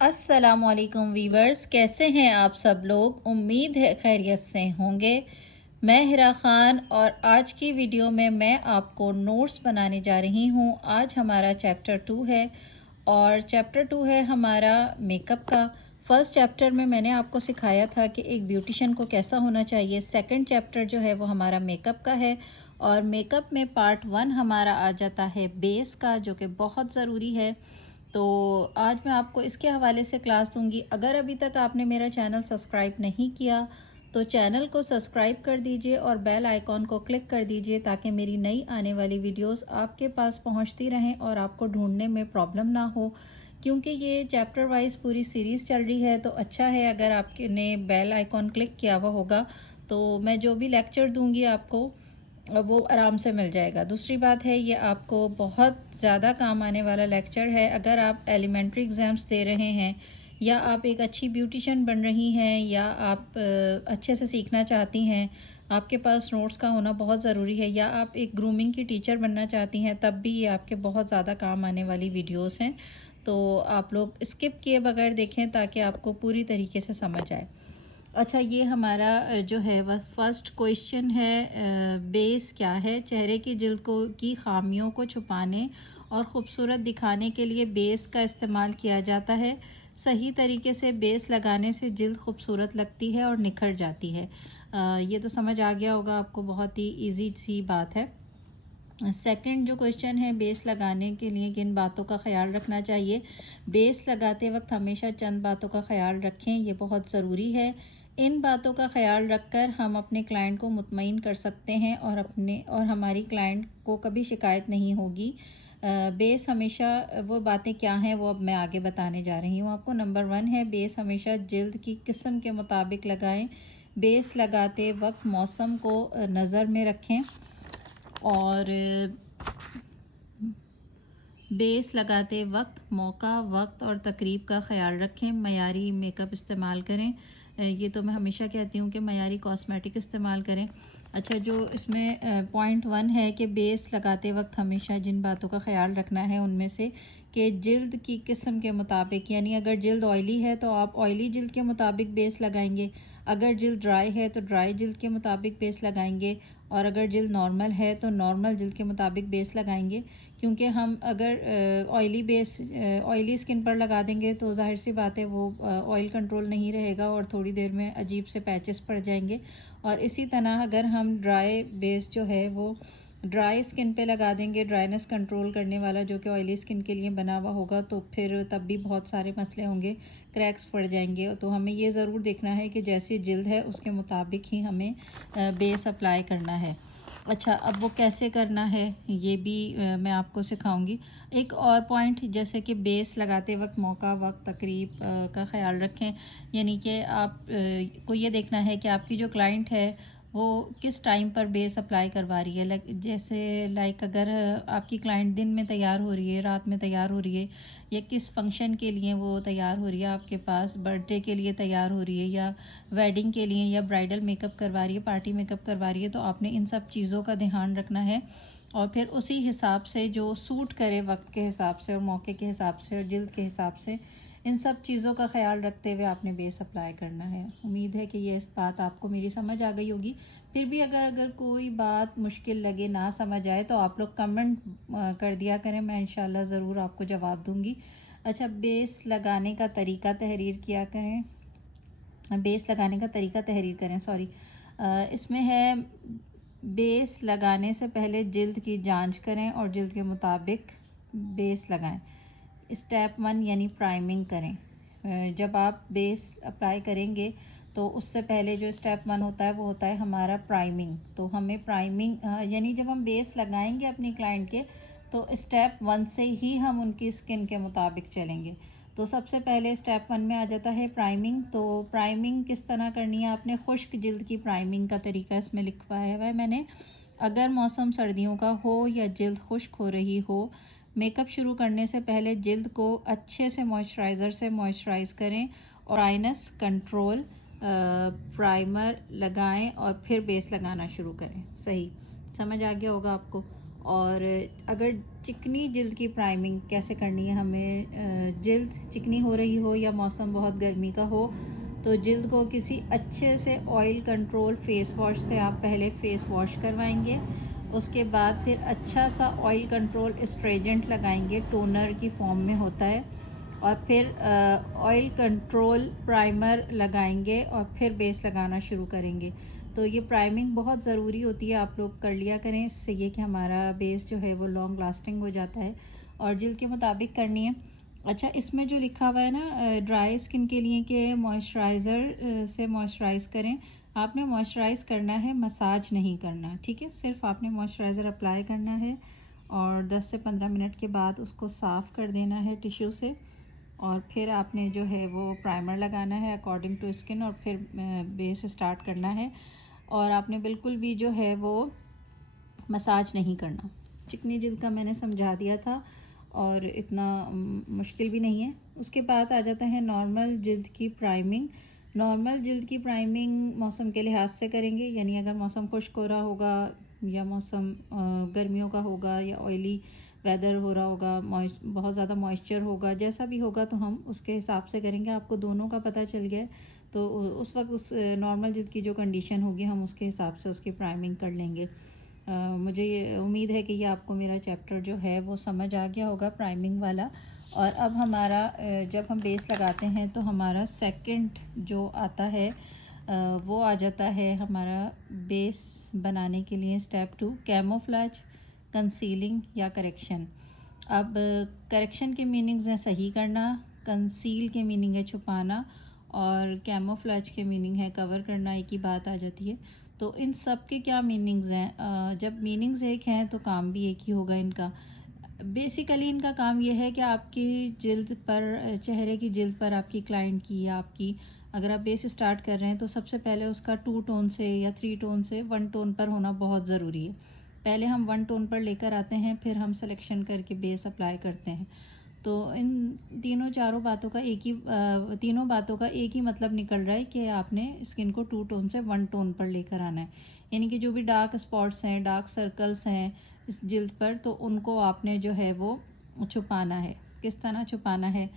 अस्सलामुअलैकुम वीवर्स, कैसे हैं आप सब लोग। उम्मीद है खैरियत से होंगे। मैं हिरा खान और आज की वीडियो में मैं आपको नोट्स बनाने जा रही हूँ। आज हमारा चैप्टर 2 है और चैप्टर 2 है हमारा मेकअप का। फर्स्ट चैप्टर में मैंने आपको सिखाया था कि एक ब्यूटिशियन को कैसा होना चाहिए। सेकंड चैप्टर जो है वो हमारा मेकअप का है और मेकअप में पार्ट 1 हमारा आ जाता है बेस का, जो कि बहुत ज़रूरी है। तो आज मैं आपको इसके हवाले से क्लास दूंगी। अगर अभी तक आपने मेरा चैनल सब्सक्राइब नहीं किया तो चैनल को सब्सक्राइब कर दीजिए और बेल आइकॉन को क्लिक कर दीजिए ताकि मेरी नई आने वाली वीडियोस आपके पास पहुंचती रहें और आपको ढूंढने में प्रॉब्लम ना हो। क्योंकि ये चैप्टर वाइज पूरी सीरीज़ चल रही है तो अच्छा है अगर आपने बेल आइकॉन क्लिक किया हुआ होगा तो मैं जो भी लेक्चर दूंगी आपको वो आराम से मिल जाएगा। दूसरी बात है, ये आपको बहुत ज़्यादा काम आने वाला लेक्चर है अगर आप एलिमेंट्री एग्ज़ाम्स दे रहे हैं या आप एक अच्छी ब्यूटिशियन बन रही हैं या आप अच्छे से सीखना चाहती हैं। आपके पास नोट्स का होना बहुत ज़रूरी है, या आप एक ग्रूमिंग की टीचर बनना चाहती हैं, तब भी ये आपके बहुत ज़्यादा काम आने वाली वीडियोस हैं। तो आप लोग स्किप किए बगैर देखें ताकि आपको पूरी तरीके से समझ आए। अच्छा, ये हमारा जो है वह फर्स्ट क्वेश्चन है। बेस क्या है। चेहरे की जिल्द को की खामियों को छुपाने और ख़ूबसूरत दिखाने के लिए बेस का इस्तेमाल किया जाता है। सही तरीके से बेस लगाने से जिल्द खूबसूरत लगती है और निखर जाती है। ये तो समझ आ गया होगा आपको, बहुत ही इजी सी बात है। सेकंड जो क्वेश्चन है, बेस लगाने के लिए किन बातों का ख्याल रखना चाहिए। बेस लगाते वक्त हमेशा चंद बातों का ख्याल रखें, ये बहुत ज़रूरी है। इन बातों का ख्याल रखकर हम अपने क्लाइंट को मुतमईन कर सकते हैं और हमारी क्लाइंट को कभी शिकायत नहीं होगी। बेस हमेशा वो बातें क्या हैं वो अब मैं आगे बताने जा रही हूँ आपको। नंबर 1 है, बेस हमेशा जिल्द की किस्म के मुताबिक लगाएं। बेस लगाते वक्त मौसम को नज़र में रखें और बेस लगाते वक्त मौका, वक्त और तकरीब का ख्याल रखें। मयारी मेकअप इस्तेमाल करें। ये तो मैं हमेशा कहती हूँ कि मयारी कॉस्मेटिक इस्तेमाल करें। अच्छा, जो इसमें पॉइंट 1 है कि बेस लगाते वक्त हमेशा जिन बातों का ख्याल रखना है उनमें से कि जिल्द की किस्म के मुताबिक, यानी अगर जिल्द ऑयली है तो आप ऑयली जिल्द के मुताबिक बेस लगाएंगे। अगर जिल्द ड्राई है तो ड्राई जिल्द के मुताबिक बेस लगाएंगे और अगर जिल्द नॉर्मल है तो नॉर्मल जिल्द के मुताबिक बेस लगाएंगे। क्योंकि हम अगर ऑयली स्किन पर लगा देंगे तो ज़ाहिर सी बात है वो ऑयल कंट्रोल नहीं रहेगा और थोड़ी देर में अजीब से पैचेस पड़ जाएंगे। और इसी तरह अगर हम ड्राई बेस जो है वो ड्राई स्किन पे लगा देंगे, ड्राइनेस कंट्रोल करने वाला जो कि ऑयली स्किन के लिए बना हुआ होगा, तो फिर तब भी बहुत सारे मसले होंगे, क्रैक्स पड़ जाएंगे। तो हमें ये ज़रूर देखना है कि जैसी जिल्द है उसके मुताबिक ही हमें बेस अप्लाई करना है। अच्छा, अब वो कैसे करना है ये भी मैं आपको सिखाऊंगी। एक और पॉइंट, जैसे कि बेस लगाते वक्त मौका, वक्त, तकरीब का ख्याल रखें। यानी कि आप को ये देखना है कि आपकी जो क्लाइंट है वो किस टाइम पर बेस अप्लाई करवा रही है। लाइक अगर आपकी क्लाइंट दिन में तैयार हो रही है, रात में तैयार हो रही है, या किस फंक्शन के लिए वो तैयार हो रही है, आपके पास बर्थडे के लिए तैयार हो रही है या वेडिंग के लिए या ब्राइडल मेकअप करवा रही है, पार्टी मेकअप करवा रही है, तो आपने इन सब चीज़ों का ध्यान रखना है और फिर उसी हिसाब से जो सूट करे वक्त के हिसाब से और मौके के हिसाब से और जिल्द के हिसाब से, इन सब चीज़ों का ख्याल रखते हुए आपने बेस अप्लाई करना है। उम्मीद है कि ये इस बात आपको मेरी समझ आ गई होगी। फिर भी अगर अगर कोई बात मुश्किल लगे, ना समझ आए, तो आप लोग कमेंट कर दिया करें, मैं इंशाल्लाह ज़रूर आपको जवाब दूंगी। अच्छा, बेस लगाने का तरीका तहरीर किया करें। बेस लगाने का तरीका तहरीर करें, सॉरी। इसमें है, बेस लगाने से पहले जिल्द की जांच करें और जिल्द के मुताबिक बेस लगाएं। स्टेप 1 यानी प्राइमिंग करें। जब आप बेस अप्लाई करेंगे तो उससे पहले जो स्टेप 1 होता है वो होता है हमारा प्राइमिंग। तो हमें प्राइमिंग यानी जब हम बेस लगाएंगे अपनी क्लाइंट के, तो स्टेप 1 से ही हम उनकी स्किन के मुताबिक चलेंगे। तो सबसे पहले स्टेप 1 में आ जाता है प्राइमिंग। तो प्राइमिंग किस तरह करनी है, आपने खुश्क जिल्द की प्राइमिंग का तरीका इसमें लिखवाया हुआ है मैंने। अगर मौसम सर्दियों का हो या जिल्द खुश्क हो रही हो, मेकअप शुरू करने से पहले जिल्द को अच्छे से मॉइस्चराइज़र से मॉइस्चराइज़ करें और ड्राइनेस कंट्रोल प्राइमर लगाएं और फिर बेस लगाना शुरू करें। सही समझ आ गया होगा आपको। और अगर चिकनी जिल्द की प्राइमिंग कैसे करनी है, हमें जिल्द चिकनी हो रही हो या मौसम बहुत गर्मी का हो, तो जिल्द को किसी अच्छे से ऑयल कंट्रोल फेस वॉश से आप पहले फेस वॉश करवाएंगे। उसके बाद फिर अच्छा सा ऑयल कंट्रोल एस्ट्रेजेंट लगाएंगे, टोनर की फॉर्म में होता है। और फिर ऑयल कंट्रोल प्राइमर लगाएंगे और फिर बेस लगाना शुरू करेंगे। तो ये प्राइमिंग बहुत ज़रूरी होती है, आप लोग कर लिया करें, इससे ये कि हमारा बेस जो है वो लॉन्ग लास्टिंग हो जाता है। और जिल्द के मुताबिक करनी है। अच्छा, इसमें जो लिखा हुआ है ना ड्राई स्किन के लिए कि मॉइस्चराइज़र से मॉइस्चराइज़ करें, आपने मॉइस्चराइज़ करना है, मसाज नहीं करना, ठीक है। सिर्फ आपने मॉइस्चराइज़र अप्लाई करना है और 10 से 15 मिनट के बाद उसको साफ़ कर देना है टिश्यू से। और फिर आपने जो है वो प्राइमर लगाना है अकॉर्डिंग टू स्किन, और फिर बेस स्टार्ट करना है। और आपने बिल्कुल भी जो है वो मसाज नहीं करना। चिकनी जिल्द का मैंने समझा दिया था और इतना मुश्किल भी नहीं है। उसके बाद आ जाता है नॉर्मल जिल्द की प्राइमिंग। नॉर्मल जिल्द की प्राइमिंग मौसम के लिहाज से करेंगे, यानी अगर मौसम खुश्क हो रहा होगा या मौसम गर्मियों का होगा या ऑयली वेदर हो रहा होगा, बहुत ज़्यादा मॉइस्चर होगा, जैसा भी होगा तो हम उसके हिसाब से करेंगे। आपको दोनों का पता चल गया है, तो उस वक्त उस नॉर्मल जिल्द की जो कंडीशन होगी हम उसके हिसाब से उसकी प्राइमिंग कर लेंगे। मुझे ये उम्मीद है कि ये आपको मेरा चैप्टर जो है वो समझ आ गया होगा, प्राइमिंग वाला। और अब हमारा जब हम बेस लगाते हैं तो हमारा सेकंड जो आता है वो आ जाता है हमारा बेस बनाने के लिए स्टेप 2, कैमोफ्लेज, कंसीलिंग या करेक्शन। अब करेक्शन के मीनिंग्स हैं सही करना, कंसील के मीनिंग है छुपाना, और कैमोफ्लेज के मीनिंग है कवर करना, एक ही बात आ जाती है। तो इन सब के क्या मीनिंग्स हैं? जब मीनिंग्स एक हैं तो काम भी एक ही होगा इनका। बेसिकली इनका काम ये है कि आपकी जिल्द पर, चेहरे की जिल्द पर, आपकी क्लाइंट की या आपकी, अगर आप बेस स्टार्ट कर रहे हैं तो सबसे पहले उसका 2 टोन से या 3 टोन से 1 टोन पर होना बहुत ज़रूरी है। पहले हम 1 टोन पर लेकर आते हैं, फिर हम सिलेक्शन करके बेस अप्लाई करते हैं। तो इन तीनों चारों बातों का तीनों बातों का एक ही मतलब निकल रहा है कि आपने स्किन को 2 टोन से 1 टोन पर लेकर आना है। यानी कि जो भी डार्क स्पॉट्स हैं, डार्क सर्कल्स हैं इस जिल्द पर, तो उनको आपने जो है वो छुपाना है। किस तरह छुपाना है?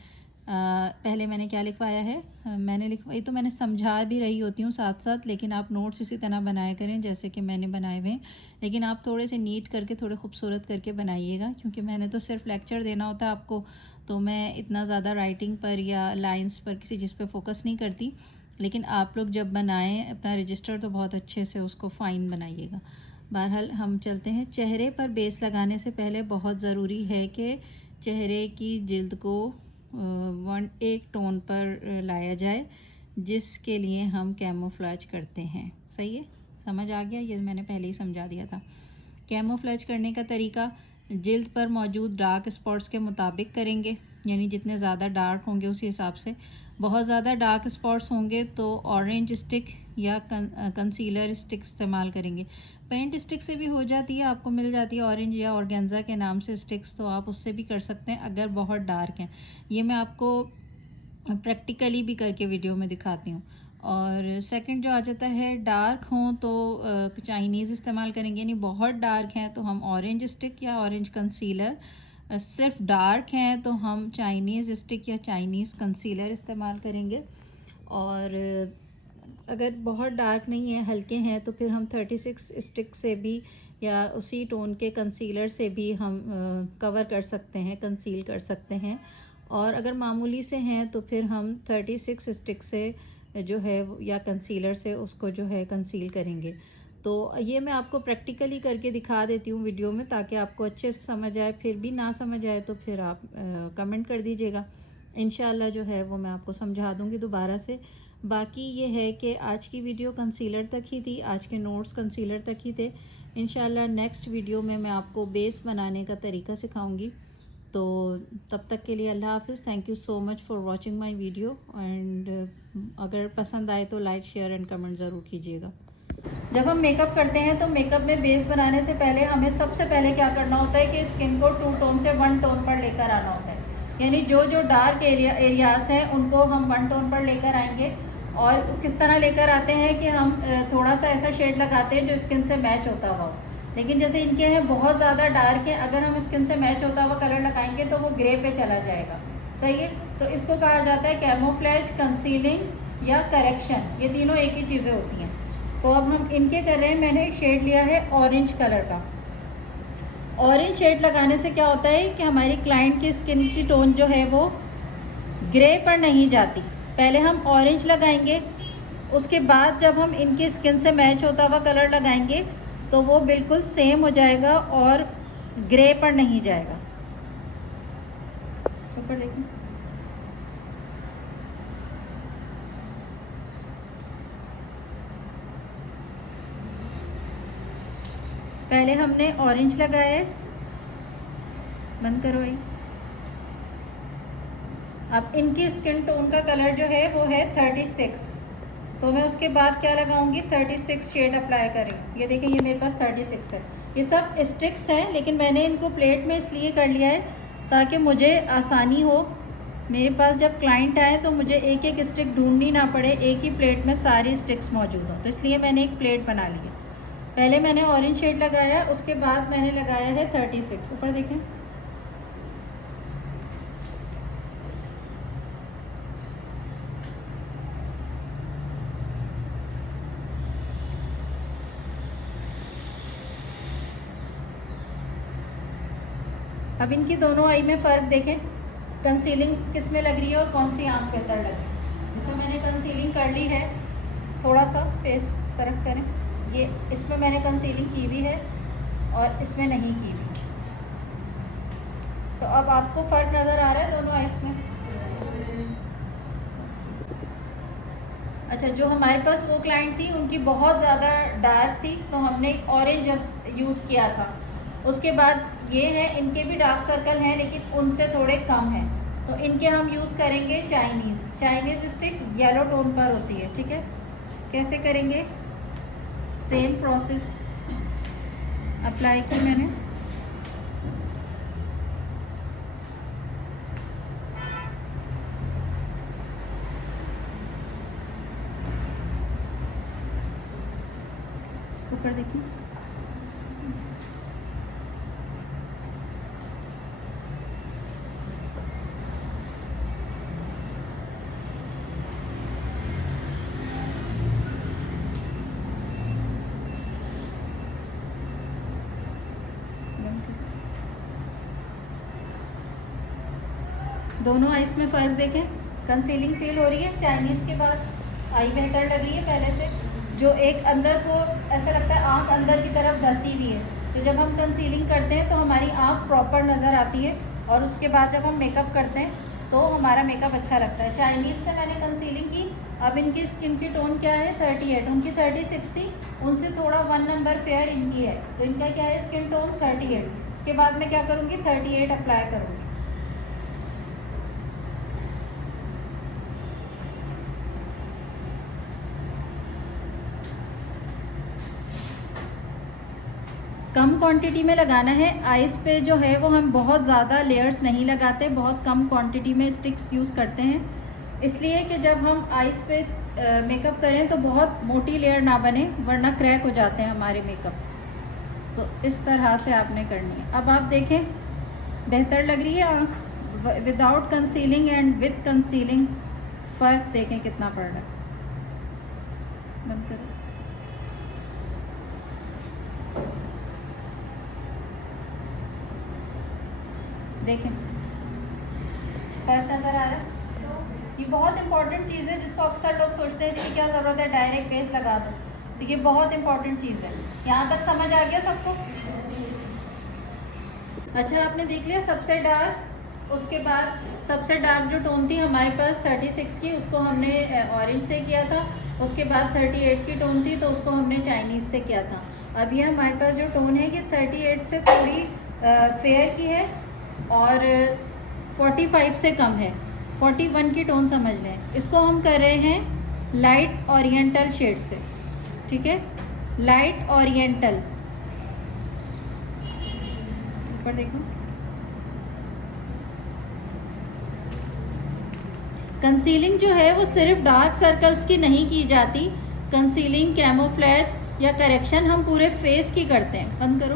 पहले मैंने क्या लिखवाया है, मैंने लिखवाई तो मैंने समझा भी रही होती हूँ साथ साथ, लेकिन आप नोट्स इसी तरह बनाया करें जैसे कि मैंने बनाए हुए हैं। लेकिन आप थोड़े से नीट करके, थोड़े खूबसूरत करके बनाइएगा, क्योंकि मैंने तो सिर्फ लेक्चर देना होता है आपको, तो मैं इतना ज़्यादा राइटिंग पर या लाइंस पर किसी चीज़ पर फोकस नहीं करती। लेकिन आप लोग जब बनाएं अपना रजिस्टर तो बहुत अच्छे से उसको फाइन बनाइएगा। बहरहाल हम चलते हैं। चेहरे पर बेस लगाने से पहले बहुत ज़रूरी है कि चेहरे की जिल्द को एक टोन पर लाया जाए, जिसके लिए हम कैमोफ्लेज करते हैं। सही है, समझ आ गया? ये मैंने पहले ही समझा दिया था। कैमोफ्लेज करने का तरीका, जिल्द पर मौजूद डार्क स्पॉट्स के मुताबिक करेंगे, यानी जितने ज़्यादा डार्क होंगे उसी हिसाब से। बहुत ज़्यादा डार्क स्पॉट्स होंगे तो ऑरेंज स्टिक या कंसीलर स्टिक इस्तेमाल करेंगे। पेंट स्टिक से भी हो जाती है, आपको मिल जाती है ऑरेंज या ऑर्गेन्जा के नाम से स्टिक्स, तो आप उससे भी कर सकते हैं अगर बहुत डार्क हैं। ये मैं आपको प्रैक्टिकली भी करके वीडियो में दिखाती हूँ। और सेकंड जो आ जाता है, डार्क हों तो चाइनीज़ इस्तेमाल करेंगे, यानी बहुत डार्क हैं तो हम ऑरेंज स्टिक या ऑरेंज कंसीलर, सिर्फ डार्क हैं तो हम चाइनीज़ स्टिक या चाइनीज़ कंसीलर इस्तेमाल करेंगे। और अगर बहुत डार्क नहीं है, हल्के हैं, तो फिर हम 36 स्टिक से भी या उसी टोन के कंसीलर से भी हम कवर कर सकते हैं, कंसील कर सकते हैं। और अगर मामूली से हैं तो फिर हम 36 स्टिक से जो है या कंसीलर से उसको जो है कंसील करेंगे। तो ये मैं आपको प्रैक्टिकली करके दिखा देती हूँ वीडियो में, ताकि आपको अच्छे से समझ आए। फिर भी ना समझ आए तो फिर आप कमेंट कर दीजिएगा, इंशाल्लाह जो है वो मैं आपको समझा दूँगी दोबारा से। बाकी ये है कि आज की वीडियो कंसीलर तक ही थी, आज के नोट्स कंसीलर तक ही थे। इंशाल्लाह नेक्स्ट वीडियो में मैं आपको बेस बनाने का तरीका सिखाऊंगी। तो तब तक के लिए अल्लाह हाफ़िज़। Thank you so much for watching my video, and अगर पसंद आए तो लाइक, शेयर एंड कमेंट ज़रूर कीजिएगा। जब हम मेकअप करते हैं तो मेकअप में बेस बनाने से पहले हमें सबसे पहले क्या करना होता है कि स्किन को 2 टोन से 1 टोन पर लेकर आना होता है। यानी जो जो डार्क एरियाज़ हैं उनको हम 1 टोन पर लेकर आएंगे। और किस तरह लेकर आते हैं कि हम थोड़ा सा ऐसा शेड लगाते हैं जो स्किन से मैच होता हो। लेकिन जैसे इनके हैं बहुत ज़्यादा डार्क है, अगर हम स्किन से मैच होता हुआ कलर लगाएंगे तो वो ग्रे पे चला जाएगा। सही है, तो इसको कहा जाता है कैमोफ्लेज, कंसीलिंग या करेक्शन। ये तीनों एक ही चीज़ें होती हैं। तो अब हम इनके कर रहे हैं। मैंने एक शेड लिया है ऑरेंज कलर का। ऑरेंज शेड लगाने से क्या होता है कि हमारी क्लाइंट की स्किन की टोन जो है वो ग्रे पर नहीं जाती। पहले हम ऑरेंज लगाएंगे, उसके बाद जब हम इनकी स्किन से मैच होता हुआ कलर लगाएंगे तो वो बिल्कुल सेम हो जाएगा और ग्रे पर नहीं जाएगा। ऊपर देखिए, पहले हमने ऑरेंज लगाया है। बंद करो ये। अब इनकी स्किन टोन का कलर जो है वो है 36, तो मैं उसके बाद क्या लगाऊंगी, 36 शेड अप्लाई करें। ये देखिए, ये मेरे पास 36 है। ये सब स्टिक्स हैं, लेकिन मैंने इनको प्लेट में इसलिए कर लिया है ताकि मुझे आसानी हो। मेरे पास जब क्लाइंट आए तो मुझे एक एक स्टिक ढूंढनी ना पड़े, एक ही प्लेट में सारी स्टिक्स मौजूद हो, तो इसलिए मैंने एक प्लेट बना ली है। पहले मैंने ऑरेंज शेड लगाया, उसके बाद मैंने लगाया है 36। ऊपर देखें, अब इनकी दोनों आई में फ़र्क देखें। कंसीलिंग किस में लग रही है और कौन सी आंख बेहतर लग रही है। इसमें मैंने कंसीलिंग कर ली है, थोड़ा सा फेस तरफ करें। ये इसमें मैंने कंसीलिंग की हुई है और इसमें नहीं की हुई। तो अब आपको फ़र्क नज़र आ रहा है दोनों आइस में। अच्छा, जो हमारे पास वो क्लाइंट थी उनकी बहुत ज़्यादा डार्क थी, तो हमने एक ऑरेंज यूज़ किया था। उसके बाद ये है, इनके भी डार्क सर्कल हैं लेकिन उनसे थोड़े कम हैं, तो इनके हम यूज़ करेंगे चाइनीज़ स्टिक। येलो टोन पर होती है, ठीक है। कैसे करेंगे, सेम प्रोसेस अप्लाई की मैंने। ऊपर देखिए, दोनों आइस में फ़र्क देखें। कंसीलिंग फील हो रही है, चाइनीज़ के बाद आई बेहतर लग रही है पहले से। जो एक अंदर को ऐसा लगता है आँख अंदर की तरफ धसी हुई है, तो जब हम कंसीलिंग करते हैं तो हमारी आँख प्रॉपर नज़र आती है, और उसके बाद जब हम मेकअप करते हैं तो हमारा मेकअप अच्छा लगता है। चाइनीज़ से मैंने कंसीलिंग की। अब इनकी स्किन की टोन क्या है, 38। उनकी 36 थी, उनसे थोड़ा 1 नंबर फेयर इनकी है, तो इनका क्या है स्किन टोन 38। उसके बाद मैं क्या करूँगी, 38 अप्लाई करूँगी। कम क्वांटिटी में लगाना है। आइस पे जो है वो हम बहुत ज़्यादा लेयर्स नहीं लगाते, बहुत कम क्वांटिटी में स्टिक्स यूज़ करते हैं, इसलिए कि जब हम आइस पे मेकअप करें तो बहुत मोटी लेयर ना बने, वरना क्रैक हो जाते हैं हमारे मेकअप। तो इस तरह से आपने करनी है। अब आप देखें, बेहतर लग रही है आँख without concealing and with concealing. फ़र्क देखें कितना पड़ रहा है। बंद करें। देखें, फ़र्क नज़र आ रहा है। ये बहुत इंपॉर्टेंट चीज़ है जिसको अक्सर लोग सोचते हैं इसकी क्या ज़रूरत है, डायरेक्ट फेस लगा दो। देखिए, बहुत इंपॉर्टेंट चीज़ है। यहाँ तक समझ आ गया सबको? अच्छा, आपने देख लिया सबसे डार्क। उसके बाद सबसे डार्क जो टोन थी हमारे पास 36 की, उसको हमने ऑरेंज से किया था। उसके बाद 38 की टोन थी, तो उसको हमने चाइनीज़ से किया था। अब ये हमारे पास जो टोन है कि 38 से थोड़ी फेयर की है और 45 से कम है, 41 की टोन समझ लें। इसको हम कर रहे हैं लाइट ओरिएंटल शेड से, ठीक है, लाइट ओरिएंटल। ऊपर देखो, कंसीलिंग जो है वो सिर्फ डार्क सर्कल्स की नहीं की जाती। कंसीलिंग कैमोफ्लेज या करेक्शन हम पूरे फेस की करते हैं। बंद करो।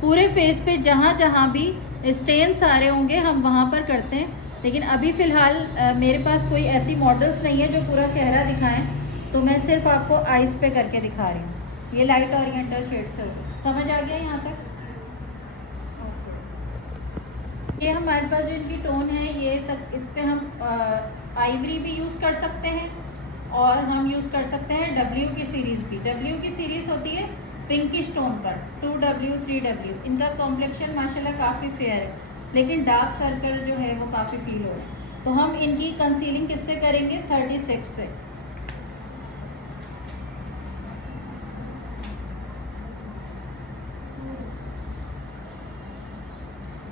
पूरे फेस पे जहाँ जहाँ भी स्टेन्स आ रहे होंगे हम वहाँ पर करते हैं। लेकिन अभी फ़िलहाल मेरे पास कोई ऐसी मॉडल्स नहीं है जो पूरा चेहरा दिखाएं, तो मैं सिर्फ आपको आइज़ पे करके दिखा रही हूँ। ये लाइट ओरिएंटल शेड से होगी। समझ आ गया यहाँ तक? ये हमारे पास जो इनकी टोन है ये तक, इस पे हम आइवरी भी यूज़ कर सकते हैं और हम यूज़ कर सकते हैं डब्ल्यू की सीरीज़ भी। डब्ल्यू की सीरीज़ होती है पिंकिश टोन पर, 2W 3W। इनका कॉम्प्लेक्शन माशाल्लाह काफ़ी फेयर है, लेकिन डार्क सर्कल जो है वो काफ़ी फील हो रहा है। तो हम इनकी कंसीलिंग किससे करेंगे? 36 से।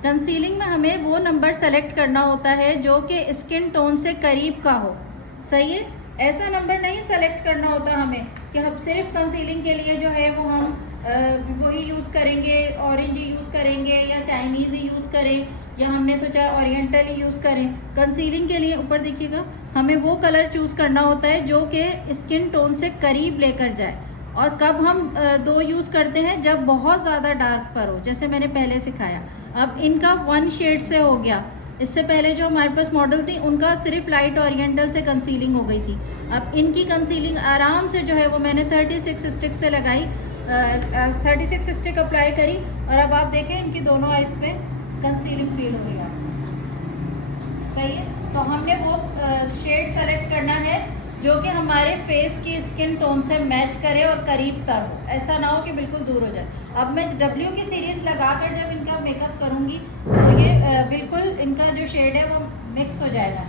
कंसीलिंग में हमें वो नंबर सेलेक्ट करना होता है जो कि स्किन टोन से करीब का हो। सही है? ऐसा नंबर नहीं सेलेक्ट करना होता हमें कि हम सिर्फ कंसीलिंग के लिए जो है वो हम वही यूज़ करेंगे, ऑरेंज ही यूज़ करेंगे या चाइनीज़ ही यूज़ करें या हमने सोचा ओरिएंटल ही यूज़ करें। कंसीलिंग के लिए ऊपर देखिएगा हमें वो कलर चूज़ करना होता है जो कि स्किन टोन से करीब लेकर जाए। और कब हम दो यूज़ करते हैं? जब बहुत ज़्यादा डार्क पर हो, जैसे मैंने पहले सिखाया। अब इनका 1 शेड से हो गया। इससे पहले जो हमारे पास मॉडल थी उनका सिर्फ लाइट ओरिएंटल से कंसीलिंग हो गई थी। अब इनकी कंसीलिंग आराम से जो है वो मैंने 36 स्टिक से लगाई, 36 स्टिक अप्लाई करी और अब आप देखें इनकी दोनों आइज पे कंसीलिंग फील हो रही है। सही है? तो हमने वो शेड सेलेक्ट करना है जो कि हमारे फेस की स्किन टोन से मैच करे और करीब तक हो। ऐसा ना हो कि बिल्कुल दूर हो जाए। अब मैं डब्ल्यू की सीरीज़ लगाकर जब इनका मेकअप करूँगी तो ये बिल्कुल इनका जो शेड है वो मिक्स हो जाएगा।